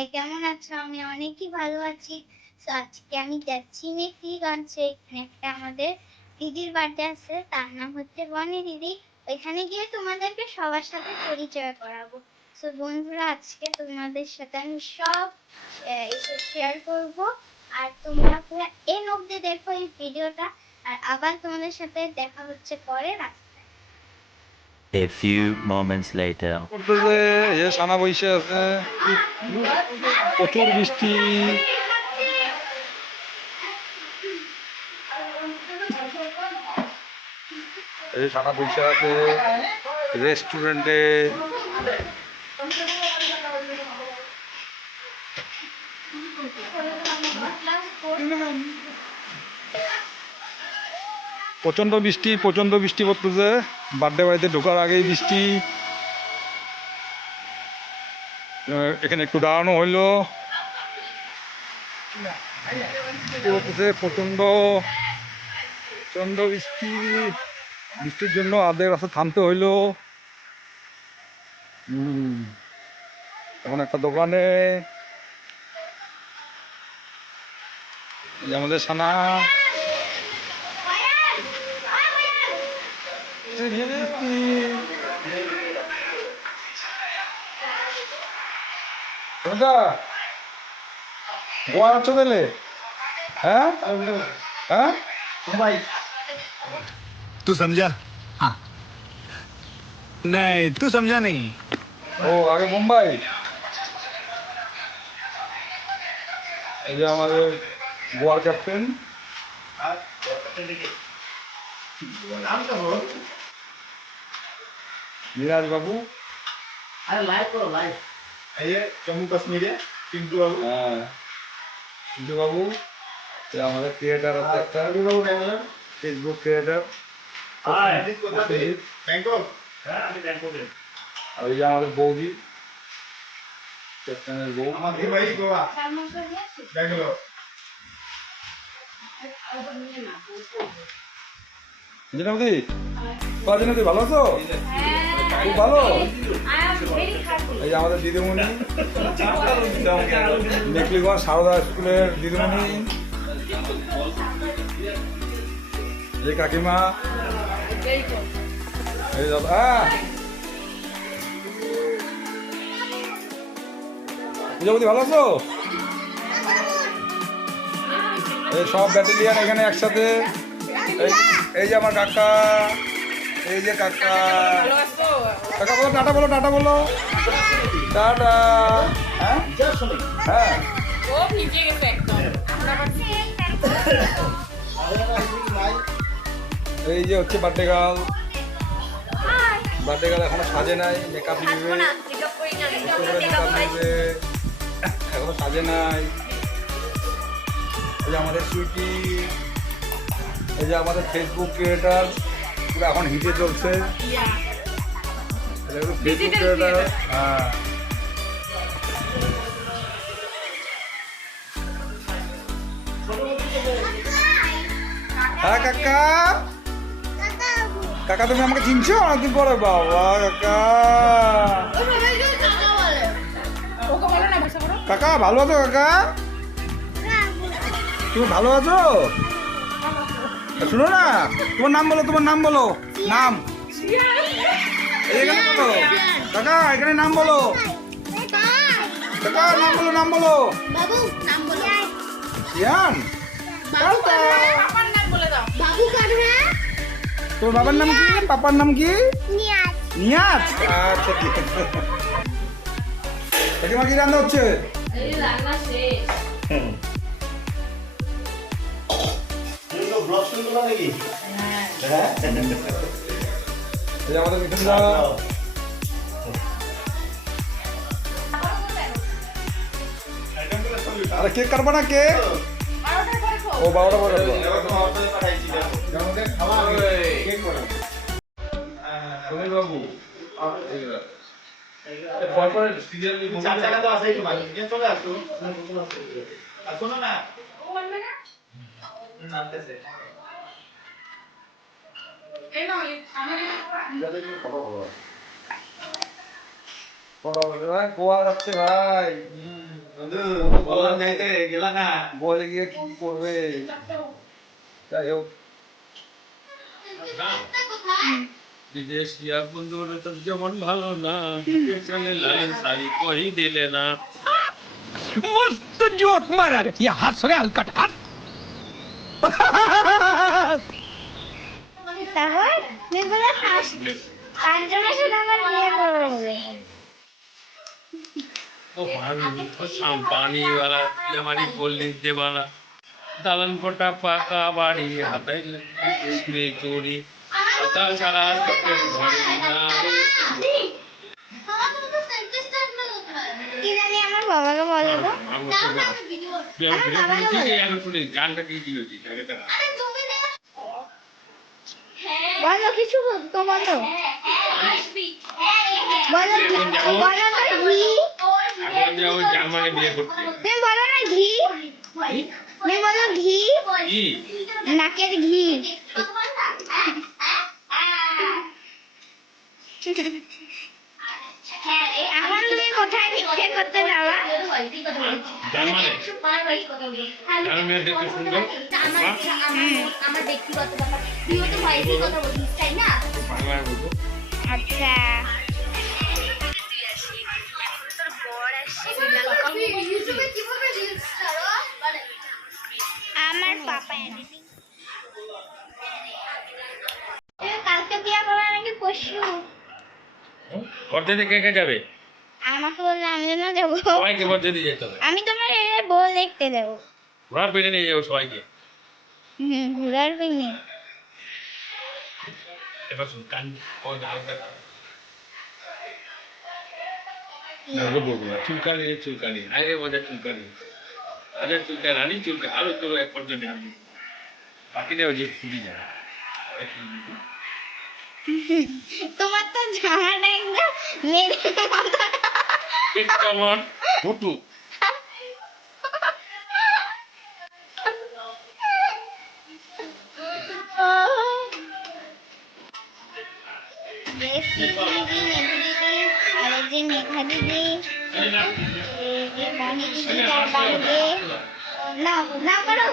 সবাই কেমন আছো? আমি অনেকই ভালো আছি। তো আজকে আমি যাচ্ছি মেথিগঞ্জে। এখানে একটা আমাদের দিদির বার্থডে আছে, তার নাম হচ্ছে বনি দিদি। ওইখানে গিয়ে তোমাদেরকে সবার সাথে পরিচয় করাবো। তো বন্ধুরা, আজকে তোমাদের সাথে আমি সব শেয়ার করব। আর তোমরা পুরো এন্ড অবধি দেখো এই ভিডিওটা। আর আবার তোমাদের সাথে দেখা হচ্ছে পরে রাস্তায়। A few moments later. করতেছে এ সানা বইসে আছে, প্রচুর বৃষ্টি। এই সানা বইসে আছে রেস্টুরেন্টে। প্রচন্ড বৃষ্টি পড়তেছে। বার্থডে বাড়িতে ঢোকার আগেই বৃষ্টি। এখানে একটু দাঁড়ানো হইলো, প্রচন্ড বৃষ্টির জন্য আধে রাস্তা থামতে হইলো। এখন একটা দোকানে আমাদের সানা গোয়া আছো তাহলে? হ্যাঁ হ্যাঁ, तू समझा? हाँ नहीं, तू समझा नहीं। ও আগে মুম্বাই। এই যে আমাদের গোয়ার ক্যাপ্টেন নীরাজ বাবু। अरे लाइव करो लाइव। ये जम्मू कश्मीर है पिंटू बाबू। হ্যাঁ, পিন্টু বাবু। এ আমাদের ক্রিয়েটার আছে একটা, Babu Bangalore. Facebook creator. Bangkok. আর ওই যে আমাদের বৌদি, ক্যাপ্টেনের বউ। हमारी भाई गोवा बैंगलोर। জিনাবদি, জিনাবদি ভালো আছো? খুব ভালো। এই যে আমাদের দিদিমণি, মেকলিগঞ্জ সারদা স্কুলের দিদিমণি, এই কাকিমা, এই দাদা। জিনাবদি ভালো আছো? এই সব ব্যাটালিয়ান এখানে একসাথে। এই যে আমার কাকা, এই যে কাকা। কাকা বলো টাটা, বলো টাটা, বলো টাটা। হ্যাঁ হ্যাঁ, এই যে হচ্ছে বার্থডে গার্ল। বার্থডে গার্ল এখনো সাজে নাই, মেকআপ নিবে, এখনো সাজে নাই। এই যে আমাদের সুইটি, এই যে আমাদের ফেসবুক ক্রিয়েটার, পুরো এখন হিটে চলছে। Facebook creator. হ্যাঁ, হ্যাঁ কাকা। কাকা তুমি আমাকে চিনছো অনেকদিন পরে? বাবা কাকা। কাকা ভালো আছো? কাকা তুমি ভালো আছো? শুনো না, তোমার নাম বলো, তোমার নাম বলো, নাম এখানে বলো। কাকা এখানে নাম বলো, কাকা নাম বলো, নাম বলো। বাবু নাম বলো। ইয়ান। বাবু কার? হ্যাঁ, তোমার বাবার নাম কি? পাপার নাম কি? নিয়াজ। নিয়াজ। আচ্ছা ঠিক আছে। কাকিমা কি রান্না হচ্ছে? ब्लॉग शुरू करा नाকি? হ্যাঁ এই যে আমাদের মিঠুন দা। আরে কেক কাটবা না? কেক ও 12টা পরে সুনীল বাবু। চার টাকা তো আছে একটু বাকি চলে আসো। আর শোনো না নামতেছে এই না গোয়া যাচ্ছে ভাই। বলার যাইতে গেলা না বলে গিয়ে কি করবে যাই হোক বিদেশ গিয়া বন্ধু তো যেমন ভালো না চলে লালেন শাড়ি কই দিলে না मस्त जोक मारा रे ये हाथ सरे हलकट हाथ তাহলে এগুলো আসবে পাঁচজনের সাথে আমার বিয়ে করবে ओ पानी वाला हमारी कोल्ड ड्रिंक वाला दालन कोटा पाका बाड़ी हाथे में चोरी पता चला सबके घरे ना কি জানি আমার বাবাকে বলো তো গানটা কি দিল বলো কিছু তো বলো বলো বলো না ঘি জার্মানি বিয়ে করতে তুমি বলো না ঘি তুমি বলো ঘি কি নাকের ঘি এখন তুমি কোথায় ভিক্ষে করতে যাবা জার্মানি জার্মানি দেখতে সুন্দর আমার ব্যক্তিগত ব্যাপার তুই তো ভয়েসই কথা বলছিস তাই না বাংলায় বলবো আচ্ছা আমার পাপা এডিটিং কালকে বিয়ে করবে নাকি পরশু করতে কে কে যাবে আমাকে বললে আমি না দেবো সবাইকে বলতে দিয়ে যেতে হবে আমি তোমার বউ দেখতে দেবো ঘোড়ার পেটে নিয়ে যাবো সবাইকে ঘুরার পিনি এবার শুন কান ও হালকা বলবো না চুলকানি আগে মজা চুলকানি আরে চুলকানি আরো তো এক পর্যন্ত আমি বাকি নেই যে ফুলি যায় তোমার তো জামাটা একদম মেরে মাথা কেমন ফুটু মেঘা দিদি বনি দিদি তার বাড়িতে নাও নাও করো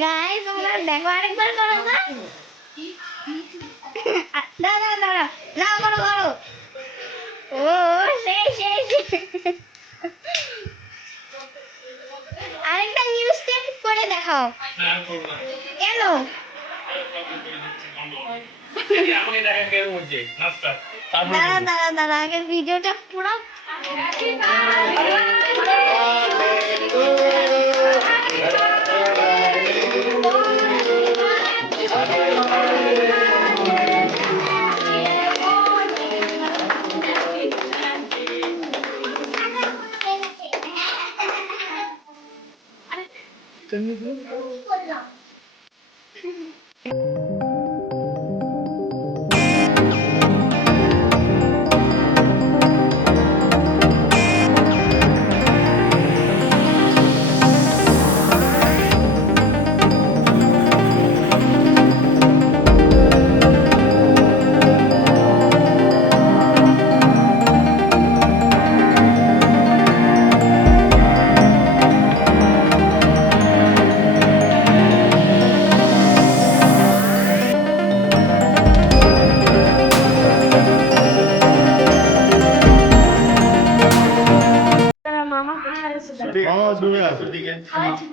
গাইস তোমরা দেখো আরেকবার করো না দাঁড়া দাঁড়া নাও করো করো ও সেই সেই আরেকটা নিউজ স্টেপ করে দেখাও কেন আমাকে দেখা কেন হচ্ছে নাস্তা দাঁড়া দাঁড়া দাঁড়া আগে ভিডিওটা পুরো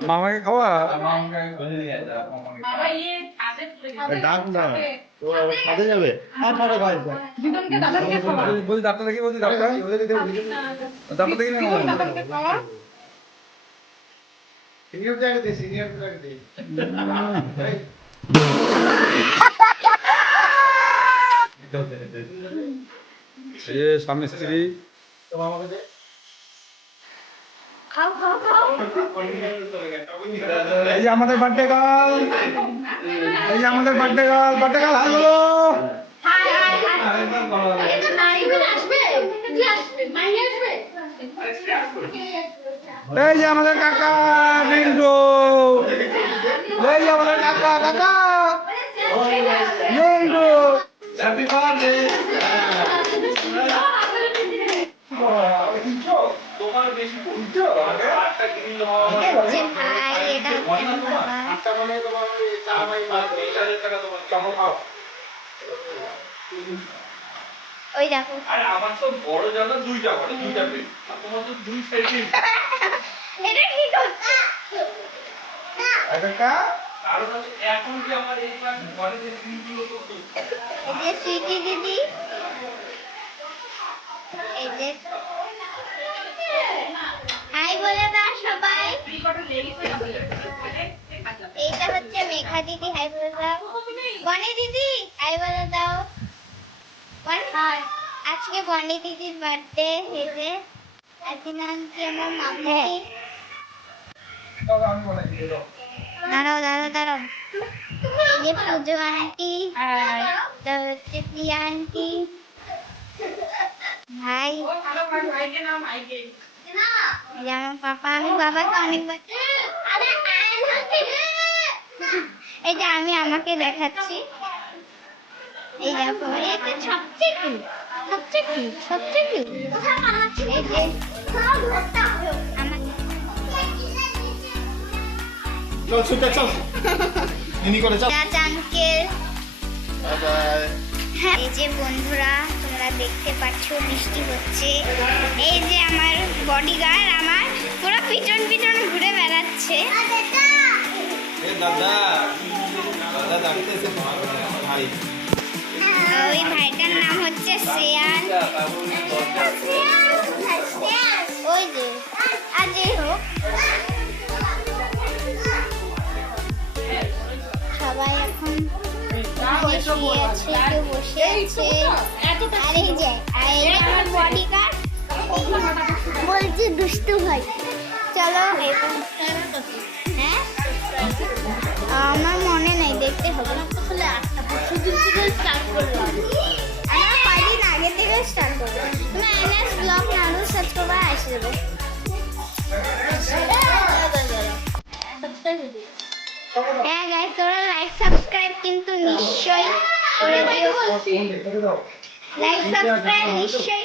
মামাকে খাওয়া ডাক না তো সাথে যাবে বলছি ডাক্তার দেখি বলছি ডাক্তার ডাক্তার দেখি না সিনিয়র জায়গা দে সিনিয়র জায়গা দে এই যে স্বামী স্ত্রী খাও খাও খাও এই যে আমাদের বার্থডে গার্ল এই যে আমাদের বার্থডে গার্ল হাই বলো হাই হাই হাই এটা নাইবেন আসবে কি আসবে মাই আসবে এই যে আমাদের কাকা রিন্টু এই যে আমাদের কাকা কাকা এই গো হ্যাপি বার্থডে তোমার বেশি বুঝছো আটটা কিনলে যে ভাই এটা হচ্ছে আমার বাবা। আটটা মানে তোমার ওই 4 বাই 5 20,000 টাকা তোমার চকো খাও। ওই দেখো আরে আমার তো বড় জানা দুইটা করে দুইটা পেন আর তোমার তো দুই সাইডে এটা কি করছে কাকা কারণ হচ্ছে এখন যে আমার এই ঘরে যে স্ক্রিনগুলো তো এই যে সুইটি দিদি এই যে হাই বলে দাও সবাই এইটা হচ্ছে মেঘা দিদি হাই বলে দাও বনি দিদি হাই বলে দাও আজকে বনি দিদির বার্থডে এই যে আজকে আনছি আমার মামা আমি বলাই দিয়ে দাও দাঁড়াও দাঁড়াও দাঁড়াও এই যে পুজো আন্টি হচ্ছে প্রিয়া আন্টি ভাই এই যে আমার পাপা আমি বাবাকে অনেকবার এই যে আমি আমাকে দেখাচ্ছি এই দেখো এটা সবচেয়ে cute, সবচেয়ে cute, সবচেয়ে cute। এই যে আমাকে চল সুতা চল নিনি করে চল রাজ আঙ্কেল বাই বাই এই যে বন্ধুরা তোমরা দেখতে পাচ্ছ বৃষ্টি হচ্ছে এই যে আমার বডিগার্ড আমার পুরো পিছন পিছন ঘুরে বেড়াচ্ছে এ দাদা দাদা ডাকতেছে তোমার ভাই ওই ভাইটার নাম হচ্ছে শ্রেয়ান ওই যে আর যে হোক সবাই এখন শুয়ে আছে কেউ বসে আছে আর এই যে আমার বডিগার্ড বলছি দুষ্টু ভাই চলো হ্যাঁ আমার মনে নেই দেখতে হবে আমরা কয়দিন আগে থেকে স্টার্ট করবো তুমি এনএস ব্লগ নাড়ু সার্চ করবা এসে যাবো হ্যাঁ গাইস তোরা লাইক সাবস্ক্রাইব কিন্তু নিশ্চয়ই করে দিও লাইক সাবস্ক্রাইব নিশ্চয়ই